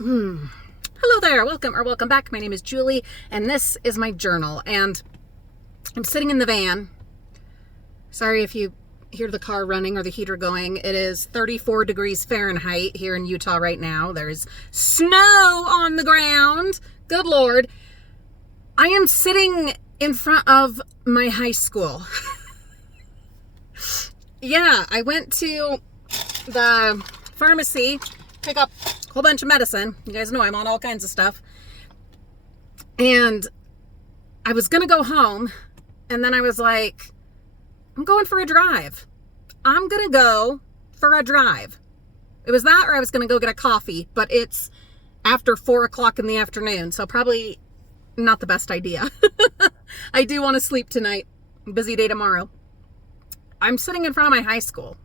Hello there, welcome back. My name is Julie, and this is my journal. And I'm sitting in the van. Sorry if you hear the car running or the heater going. It is 34 degrees Fahrenheit here in Utah right now. There's snow on the ground. Good Lord. I am sitting in front of my high school. Yeah, I went to the pharmacy, pick up a whole bunch of medicine. You guys know I'm on all kinds of stuff. And I was going to go home, and then I was like, I'm going for a drive. I'm going to go for a drive. It was that, or I was going to go get a coffee, but it's after 4 o'clock in the afternoon, so probably not the best idea. I do want to sleep tonight. Busy day tomorrow. I'm sitting in front of my high school,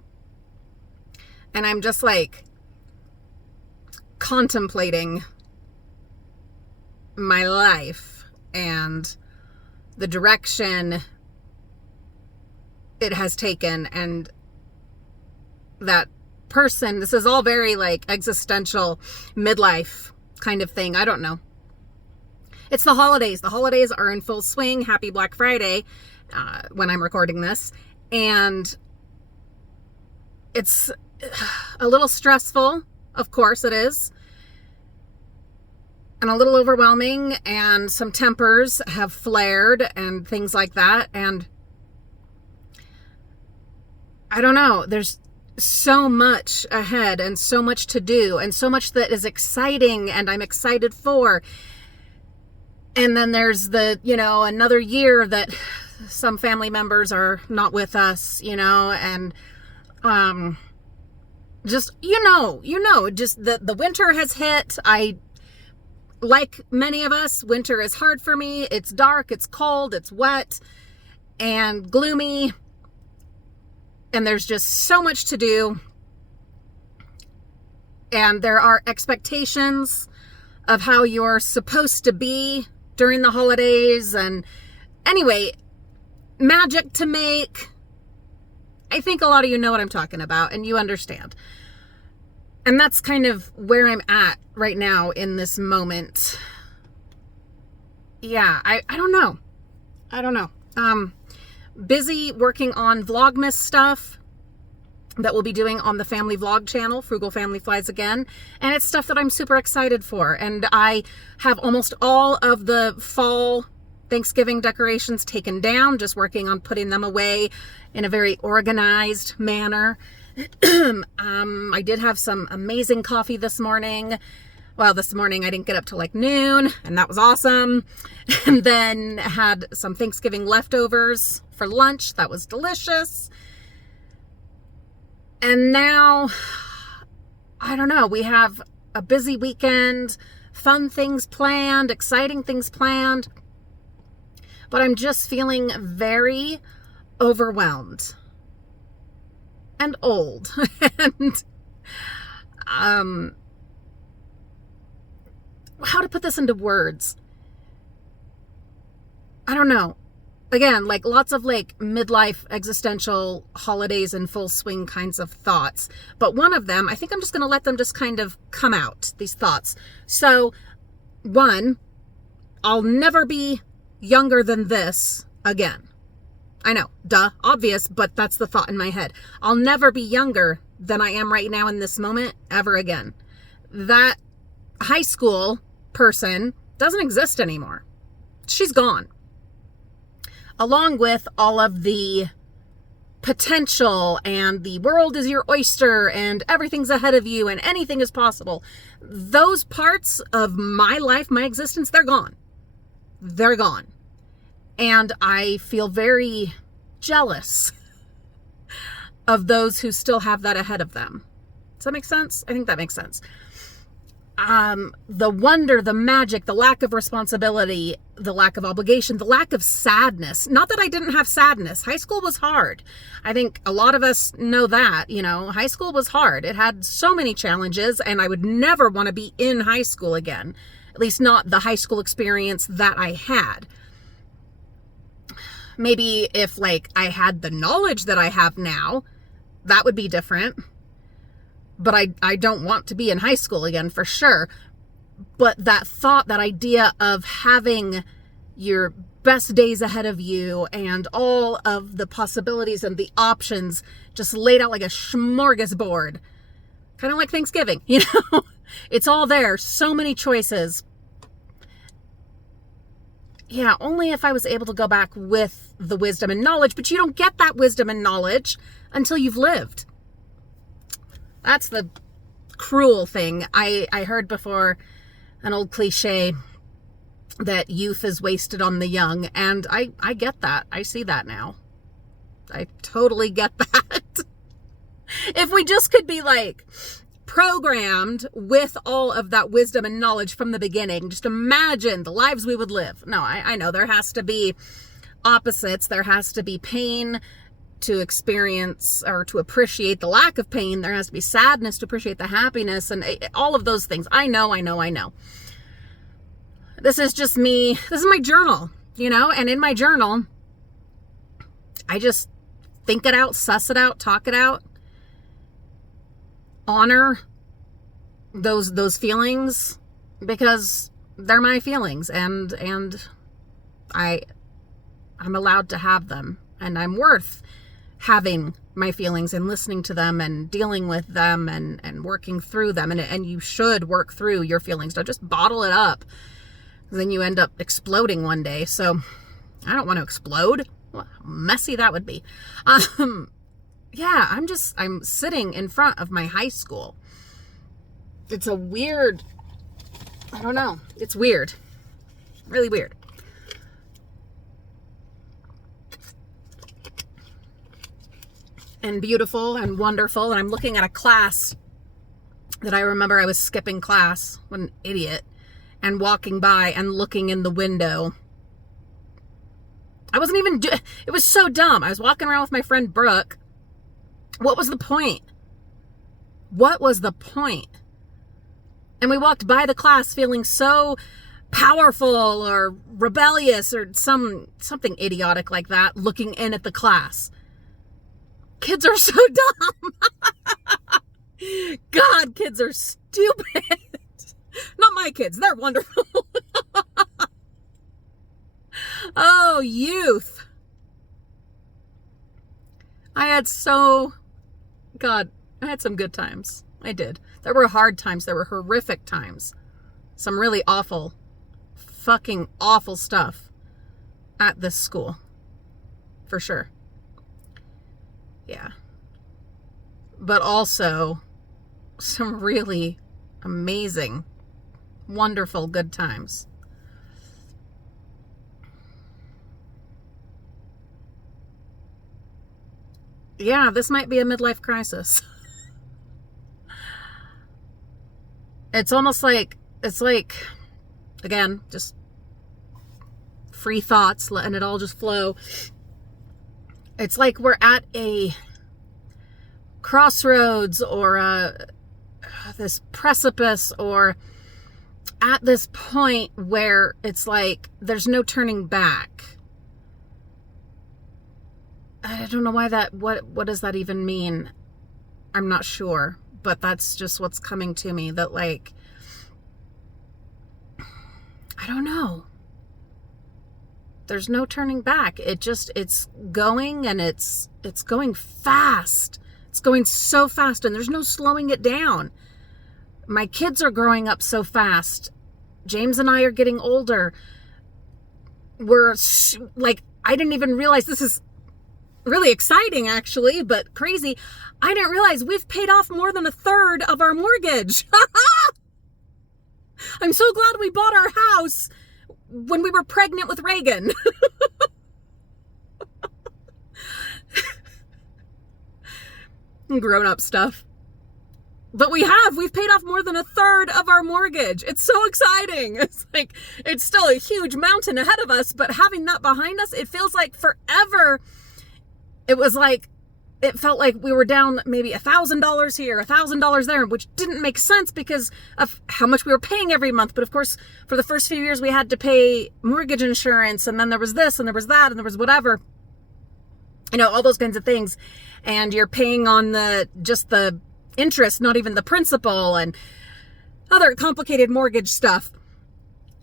and I'm just like contemplating my life and the direction it has taken, and that person. This is all very like existential, midlife kind of thing. I don't know. It's the holidays. The holidays are in full swing. Happy Black Friday when I'm recording this. And it's a little stressful. Of course it is. And a little overwhelming, and some tempers have flared and things like that. And I don't know, there's so much ahead and so much to do and so much that is exciting and I'm excited for. And then there's the, another year that some family members are not with us, and just, just the winter has hit. Like many of us, winter is hard for me. It's dark, it's cold, it's wet and gloomy. And there's just so much to do. And there are expectations of how you're supposed to be during the holidays. And anyway, magic to make. I think a lot of you know what I'm talking about and you understand. And that's kind of where I'm at right now in this moment. Yeah, I don't know. Busy working on Vlogmas stuff that we'll be doing on the family vlog channel, Frugal Family Flies Again. And it's stuff that I'm super excited for. And I have almost all of the fall Thanksgiving decorations taken down, just working on putting them away in a very organized manner. I did have some amazing coffee this morning. Well, this morning I didn't get up till like noon, and that was awesome. And then had some Thanksgiving leftovers for lunch. That was delicious. And now, I don't know, we have a busy weekend, fun things planned, exciting things planned. But I'm just feeling very overwhelmed and old. And how to put this into words? I don't know. Again, like lots of like midlife existential holidays in full swing kinds of thoughts. But one of them, I think I'm just going to let them just kind of come out, these thoughts. So, one, I'll never be younger than this again. I know, duh, obvious, but that's the thought in my head. I'll never be younger than I am right now in this moment ever again. That high school person doesn't exist anymore. She's gone. Along with all of the potential and the world is your oyster and everything's ahead of you and anything is possible. Those parts of my life, my existence, they're gone. They're gone. And I feel very jealous of those who still have that ahead of them. Does that make sense? I think that makes sense. The wonder, the magic, the lack of responsibility, the lack of obligation, the lack of sadness. Not that I didn't have sadness. High school was hard. I think a lot of us know that, high school was hard. It had so many challenges, and I would never want to be in high school again. At least not the high school experience that I had. Maybe if like I had the knowledge that I have now, that would be different. But I don't want to be in high school again for sure. But that thought, that idea of having your best days ahead of you and all of the possibilities and the options just laid out like a smorgasbord, kind of like Thanksgiving, it's all there. So many choices. Yeah, only if I was able to go back with the wisdom and knowledge, but you don't get that wisdom and knowledge until you've lived. That's the cruel thing. I heard before an old cliche that youth is wasted on the young, and I get that. I see that now. I totally get that. If we just could be like programmed with all of that wisdom and knowledge from the beginning, just imagine the lives we would live. No, I know there has to be opposites. There has to be pain to experience or to appreciate the lack of pain. There has to be sadness to appreciate the happiness, and all of those things. I know. This is just me. This is my journal, and in my journal, I just think it out, suss it out, talk it out, honor those feelings, because they're my feelings, and I'm allowed to have them, and I'm worth having my feelings and listening to them and dealing with them and working through them. And you should work through your feelings. Don't just bottle it up. Then you end up exploding one day. So I don't want to explode. Well, how messy that would be. Yeah, I'm sitting in front of my high school. It's a weird, I don't know. It's weird. Really weird. And beautiful and wonderful. And I'm looking at a class that I remember I was skipping class. What an idiot. And walking by and looking in the window. I wasn't even it was so dumb. I was walking around with my friend Brooke. What was the point? What was the point? And we walked by the class feeling so powerful or rebellious or something idiotic like that, looking in at the class. Kids are so dumb. God, kids are stupid. Not my kids. They're wonderful. Oh, youth. I had some good times. I did. There were hard times. There were horrific times. Some really awful, fucking awful stuff at this school. For sure. Yeah. But also some really amazing, wonderful, good times. Yeah, this might be a midlife crisis. It's like, again, just free thoughts, letting it all just flow. It's like we're at a crossroads or this precipice, or at this point where it's like there's no turning back. I don't know why what does that even mean? I'm not sure, but that's just what's coming to me, that like, I don't know. There's no turning back. It's going, and it's going fast. It's going so fast, and there's no slowing it down. My kids are growing up so fast. James and I are getting older. We're like, I didn't even realize, this is really exciting actually, but crazy. I didn't realize we've paid off more than a third of our mortgage. I'm so glad we bought our house when we were pregnant with Reagan. Grown up stuff. But we've paid off more than a third of our mortgage. It's so exciting. It's like, it's still a huge mountain ahead of us, but having that behind us, it feels like forever. It felt like we were down maybe $1,000 here, $1,000 there, which didn't make sense because of how much we were paying every month. But of course, for the first few years, we had to pay mortgage insurance, and then there was this, and there was that, and there was whatever, all those kinds of things. And you're paying on just the interest, not even the principal. And other complicated mortgage stuff.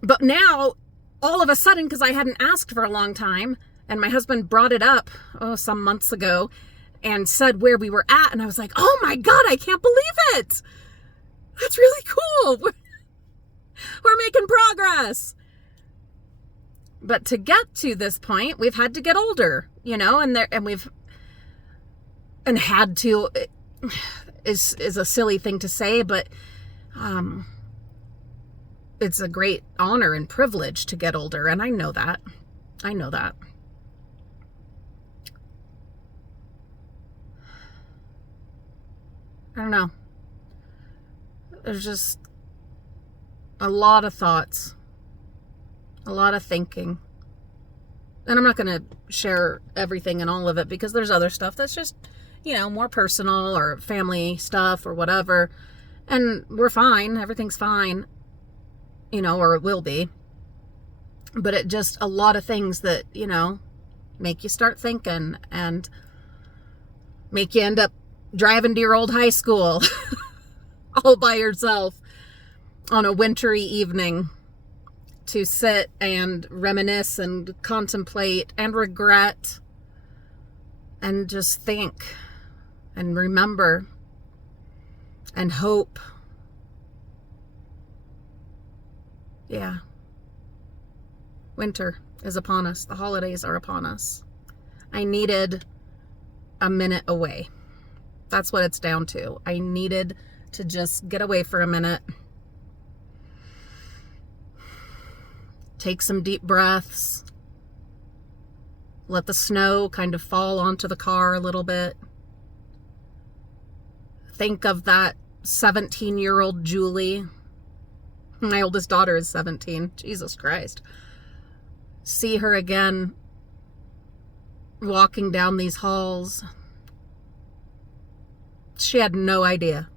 But now, all of a sudden, because I hadn't asked for a long time, and my husband brought it up, some months ago, and said where we were at, and I was like, oh my God, I can't believe it. That's really cool. We're making progress. But to get to this point, we've had to get older, and had to is a silly thing to say, but it's a great honor and privilege to get older, and I know that. I don't know. There's just a lot of thoughts, a lot of thinking. And I'm not going to share everything and all of it because there's other stuff that's just, more personal or family stuff or whatever. And we're fine. Everything's fine, or it will be. But it just a lot of things that, make you start thinking and make you end up driving to your old high school all by yourself on a wintry evening to sit and reminisce and contemplate and regret and just think and remember and hope. Yeah. Winter is upon us. The holidays are upon us. I needed a minute away. That's what it's down to. I needed to just get away for a minute. Take some deep breaths. Let the snow kind of fall onto the car a little bit. Think of that 17-year-old Julie. My oldest daughter is 17. Jesus Christ. See her again walking down these halls. She had no idea.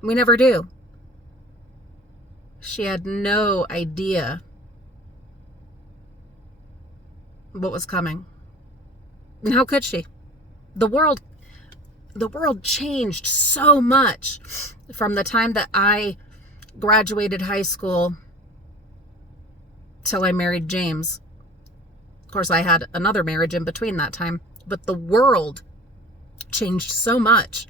We never do. She had no idea what was coming. And how could she? The world changed so much from the time that I graduated high school till I married James. Of course, I had another marriage in between that time, but the world changed so much.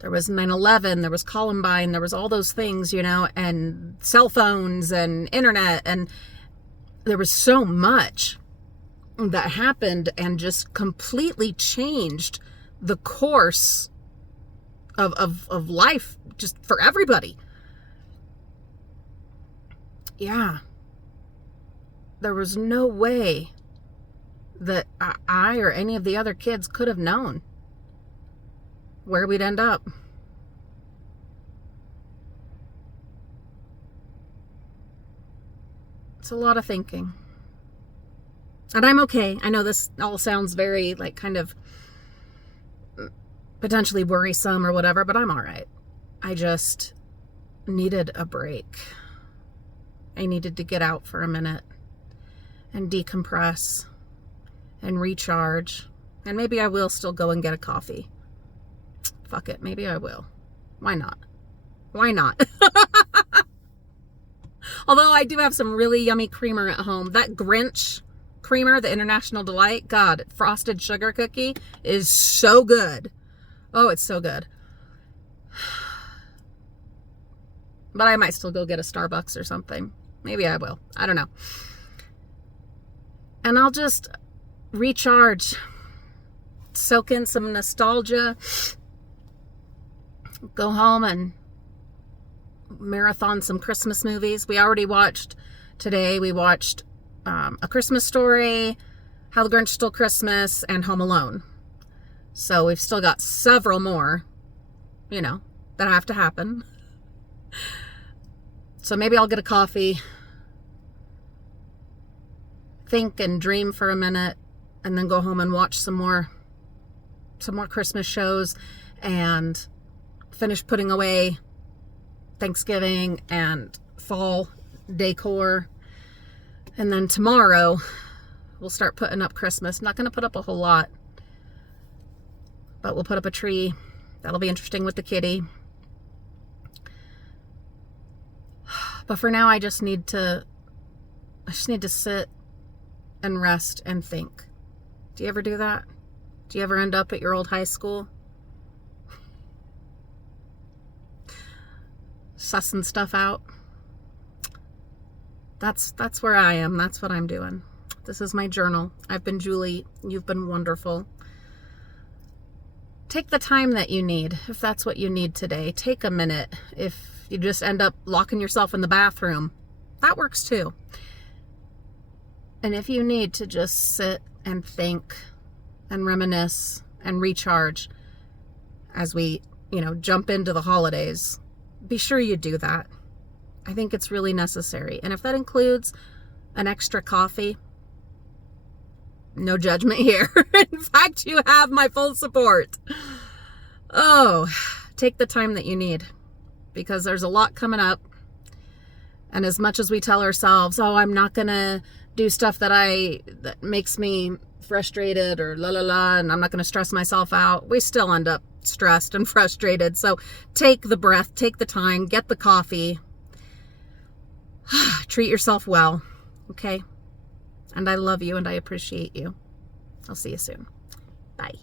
There was 9/11, there was Columbine, there was all those things, and cell phones and internet, and there was so much that happened and just completely changed the course of life just for everybody. Yeah. There was no way that I or any of the other kids could have known where we'd end up. It's a lot of thinking. And I'm okay. I know this all sounds very kind of potentially worrisome or whatever, but I'm all right. I just needed a break. I needed to get out for a minute and decompress and recharge. And maybe I will still go and get a coffee. Fuck it. Maybe I will. Why not? Although I do have some really yummy creamer at home. That Grinch creamer, the International Delight, God, frosted sugar cookie is so good. Oh, it's so good. But I might still go get a Starbucks or something. Maybe I will. I don't know. And I'll just recharge, soak in some nostalgia, go home and marathon some Christmas movies. We watched A Christmas Story, How the Grinch Stole Christmas, and Home Alone. So we've still got several more, that have to happen. So maybe I'll get a coffee, think and dream for a minute, and then go home and watch some more Christmas shows and finish putting away Thanksgiving and fall decor. And then tomorrow we'll start putting up Christmas. I'm not going to put up a whole lot, but we'll put up a tree. That'll be interesting with the kitty. But for now, I just need to sit and rest and think. Do you ever do that? Do you ever end up at your old high school? Sussing stuff out? That's where I am. That's what I'm doing. This is my journal. I've been Julie. You've been wonderful. Take the time that you need, if that's what you need today. Take a minute. If you just end up locking yourself in the bathroom, that works too. And if you need to just sit and think and reminisce and recharge as we, jump into the holidays, be sure you do that. I think it's really necessary. And if that includes an extra coffee, no judgment here. In fact, you have my full support. Oh, take the time that you need, because there's a lot coming up. And as much as we tell ourselves, oh, I'm not going to do stuff that makes me frustrated or la la la, and I'm not going to stress myself out, we still end up stressed and frustrated. So take the breath, take the time, get the coffee, treat yourself well, okay? And I love you and I appreciate you. I'll see you soon. Bye.